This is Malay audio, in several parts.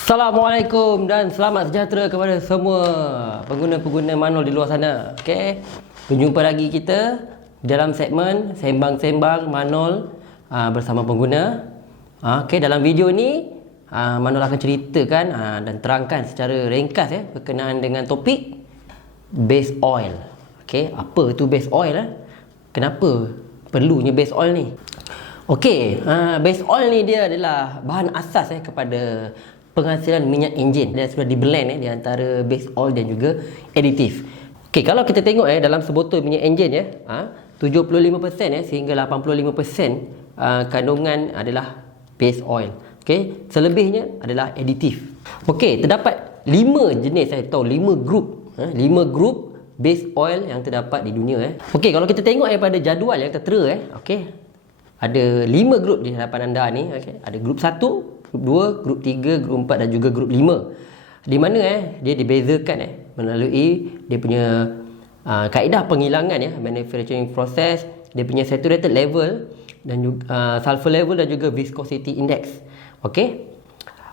Assalamualaikum dan selamat sejahtera kepada semua pengguna-pengguna Manol di luar sana. Okey, berjumpa lagi kita dalam segmen Sembang-Sembang Manol bersama pengguna. Okey, dalam video ni Manol akan ceritakan dan terangkan secara ringkas berkenaan dengan topik base oil. Okey, apa tu base oil? Kenapa perlunya base oil ni? Okey, base oil ni dia adalah bahan asas kepada penghasilan minyak enjin. Dia sudah diblend di antara base oil dan juga aditif. Okey, kalau kita tengok dalam sebotol minyak enjin 75% sehingga 85% kandungan adalah base oil. Okey, selebihnya adalah aditif. Okey, terdapat 5 jenis atau 5 grup 5 grup base oil yang terdapat di dunia. Okey, kalau kita tengok pada jadual yang tertera okey, ada 5 grup di hadapan anda ni. Okey, ada grup 1, grup 2, grup 3, grup 4 dan juga grup 5. Di mana dia dibezakan melalui dia punya kaedah penghilangan manufacturing process, dia punya saturated level dan juga sulfur level dan juga viscosity index. Okey.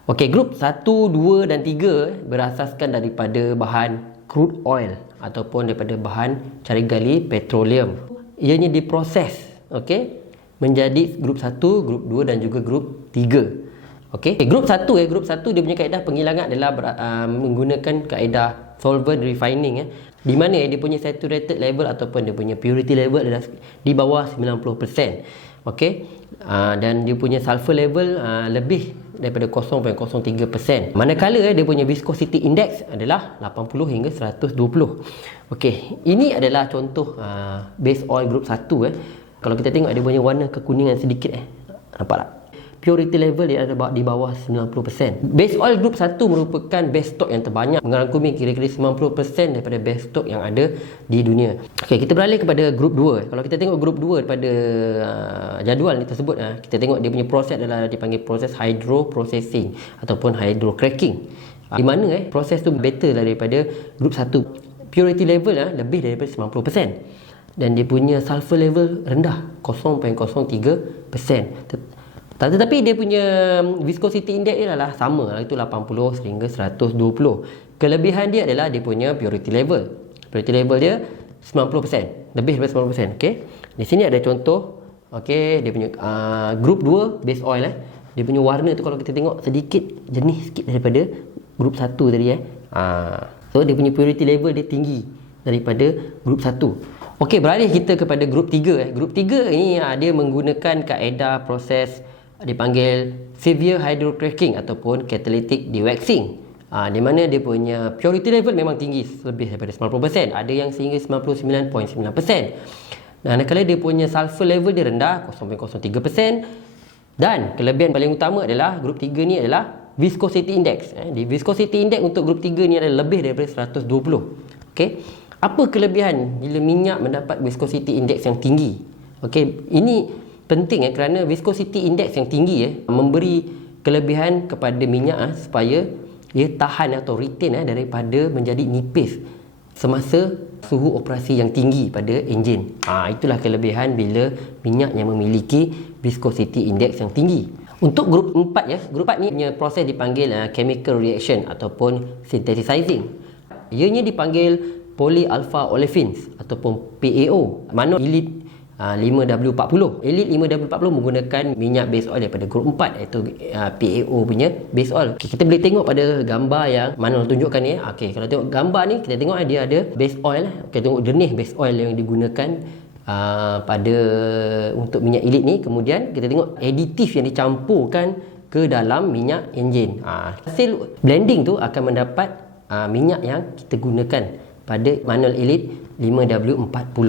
Okey, grup 1, 2 dan 3 berasaskan daripada bahan crude oil ataupun daripada bahan cari-gali petroleum. Ianya diproses menjadi grup 1, grup 2 dan juga grup 3. Okey, grup 1 grup 1 dia punya kaedah penghilangan adalah menggunakan kaedah solvent refining di mana dia punya saturated level ataupun dia punya purity level adalah di bawah 90%. Okey, dan dia punya sulfur level lebih daripada 0.03%. Manakala dia punya viscosity index adalah 80 hingga 120. Okey, ini adalah contoh base oil grup 1 Kalau kita tengok dia punya warna kekuningan sedikit nampak tak? Purity level dia ada di bawah 90%. Base oil group 1 merupakan base stock yang terbanyak, merangkumi kira-kira 90% daripada base stock yang ada di dunia. Okey, kita beralih kepada group 2. Kalau kita tengok group 2 pada jadual ni tersebut, kita tengok dia punya proses adalah dipanggil proses hydroprocessing ataupun hydrocracking. Di mana proses tu better daripada group 1. Purity level lebih daripada 90%. Dan dia punya sulfur level rendah, 0.03%. Tetapi dia punya viscosity index dia adalah sama, itu 80 hingga 120. Kelebihan dia adalah dia punya purity level. Purity level dia 90%, lebih daripada 90%. Okey. Di sini ada contoh dia punya group 2 base oil Dia punya warna tu kalau kita tengok sedikit jernih sikit daripada group 1 tadi So dia punya purity level dia tinggi daripada group 1. Okey, beralih kita kepada group 3 Group 3 ni dia menggunakan kaedah proses dipanggil severe hydrocracking ataupun catalytic dewaxing. Di mana dia punya purity level memang tinggi, lebih daripada 90%, ada yang sehingga 99.9%. Manakala dia punya sulfur level dia rendah, 0.03%. Dan kelebihan paling utama adalah group 3 ni adalah viscosity index. Di viscosity index untuk group 3 ni adalah lebih daripada 120. Okey. Apa kelebihan bila minyak mendapat viscosity index yang tinggi? Okey, ini penting kerana viscosity index yang tinggi memberi kelebihan kepada minyak supaya ia tahan atau retain daripada menjadi nipis semasa suhu operasi yang tinggi pada enjin. Itulah kelebihan bila minyak yang memiliki viscosity index yang tinggi. Untuk grup 4 grup 4 ni punya proses dipanggil chemical reaction ataupun synthesizing. Ianya dipanggil polyalpha olefins ataupun PAO. Manol Elite 5W40. Elite 5W40 menggunakan minyak base oil daripada grup 4 iaitu PAO punya base oil. Kita boleh tengok pada gambar yang Manol tunjukkan ni. Kalau tengok gambar ni, kita tengok dia ada base oil. Kita tengok jernih base oil yang digunakan pada untuk minyak elite ni. Kemudian kita tengok aditif yang dicampurkan ke dalam minyak enjin. Hasil blending tu akan mendapat minyak yang kita gunakan pada Manol Elite 5W40.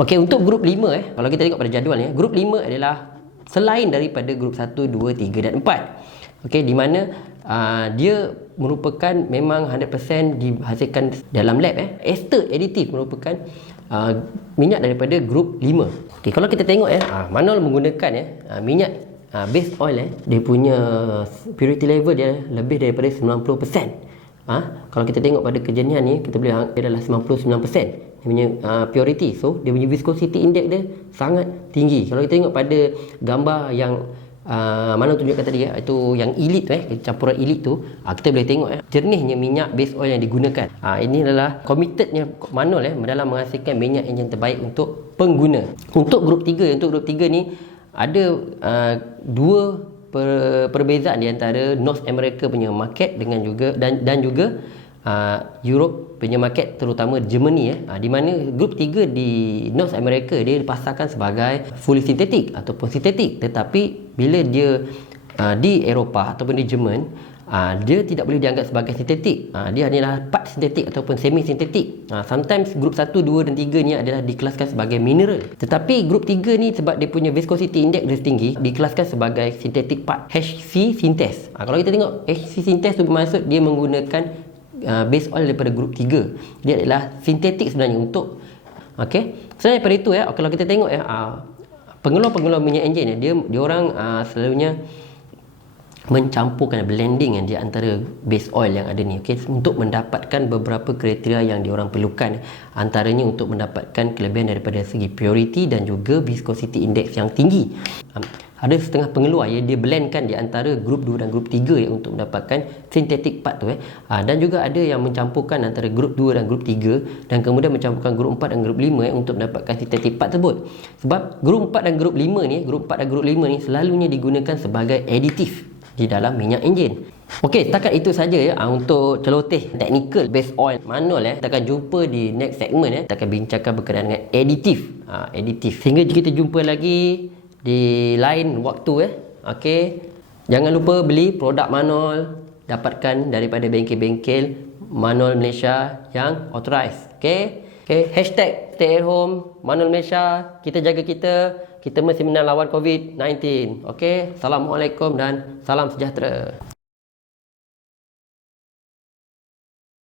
Okey, untuk grup 5 kalau kita tengok pada jadual ni, grup 5 adalah selain daripada grup 1, 2, 3 dan 4. Okey, di mana dia merupakan memang 100% dihasilkan dalam lab ester additive merupakan minyak daripada grup 5. Okey, kalau kita tengok Manol menggunakan minyak base oil dia punya purity level dia lebih daripada 90%. Kalau kita tengok pada kejernihan ni, kita boleh dia adalah 99%. Dia punya purity. So dia punya viscosity index dia sangat tinggi. Kalau kita tengok pada gambar yang mana tunjukkan tadi itu yang elite campuran elite tu, kita boleh tengok jernihnya minyak base oil yang digunakan. Ini adalah committednya Manol dalam menghasilkan minyak enjin terbaik untuk pengguna. Untuk grup 3 ni ada dua perbezaan di antara North America punya market dengan juga dan juga Europe punya market, terutama Germany di mana grup 3 di North America dia dipasarkan sebagai fully synthetic ataupun sintetik, tetapi bila dia di Eropah ataupun di Jerman, dia tidak boleh dianggap sebagai sintetik. Dia adalah part sintetik ataupun semi sintetik. Sometimes grup 1, 2 dan 3 ni adalah dikelaskan sebagai mineral. Tetapi grup 3 ni sebab dia punya viscosity index dia tinggi, dikelaskan sebagai synthetic part, HC synthes. Kalau kita tengok HC synthes tu bermaksud dia menggunakan base oil daripada grup 3. Dia adalah sintetik sebenarnya untuk selain daripada itu kalau kita tengok pengeluar minyak enjin dia orang selalunya mencampurkan blending di antara base oil yang ada ni, untuk mendapatkan beberapa kriteria yang diorang perlukan, antaranya untuk mendapatkan kelebihan daripada segi purity dan juga viscosity index yang tinggi. Ada setengah pengeluar dia blendkan di antara grup 2 dan grup 3 untuk mendapatkan synthetic part tu dan juga ada yang mencampurkan antara grup 2 dan grup 3 dan kemudian mencampurkan grup 4 dan grup 5 untuk mendapatkan synthetic part tersebut. Sebab grup 4 dan grup 5 ni selalunya digunakan sebagai aditif di dalam minyak enjin. Okey, setakat itu saja untuk celoteh teknikal base oil Manol. Kita akan jumpa di next segment. Kita akan bincangkan berkenaan dengan aditif. Sehingga kita jumpa lagi di lain waktu Okey, jangan lupa beli produk Manol, dapatkan daripada bengkel-bengkel Manol Malaysia yang authorized. Okey, hashtag stay at home Manol Malaysia. Kita jaga kita mesti menang lawan COVID-19. Okey, Assalamualaikum dan salam sejahtera.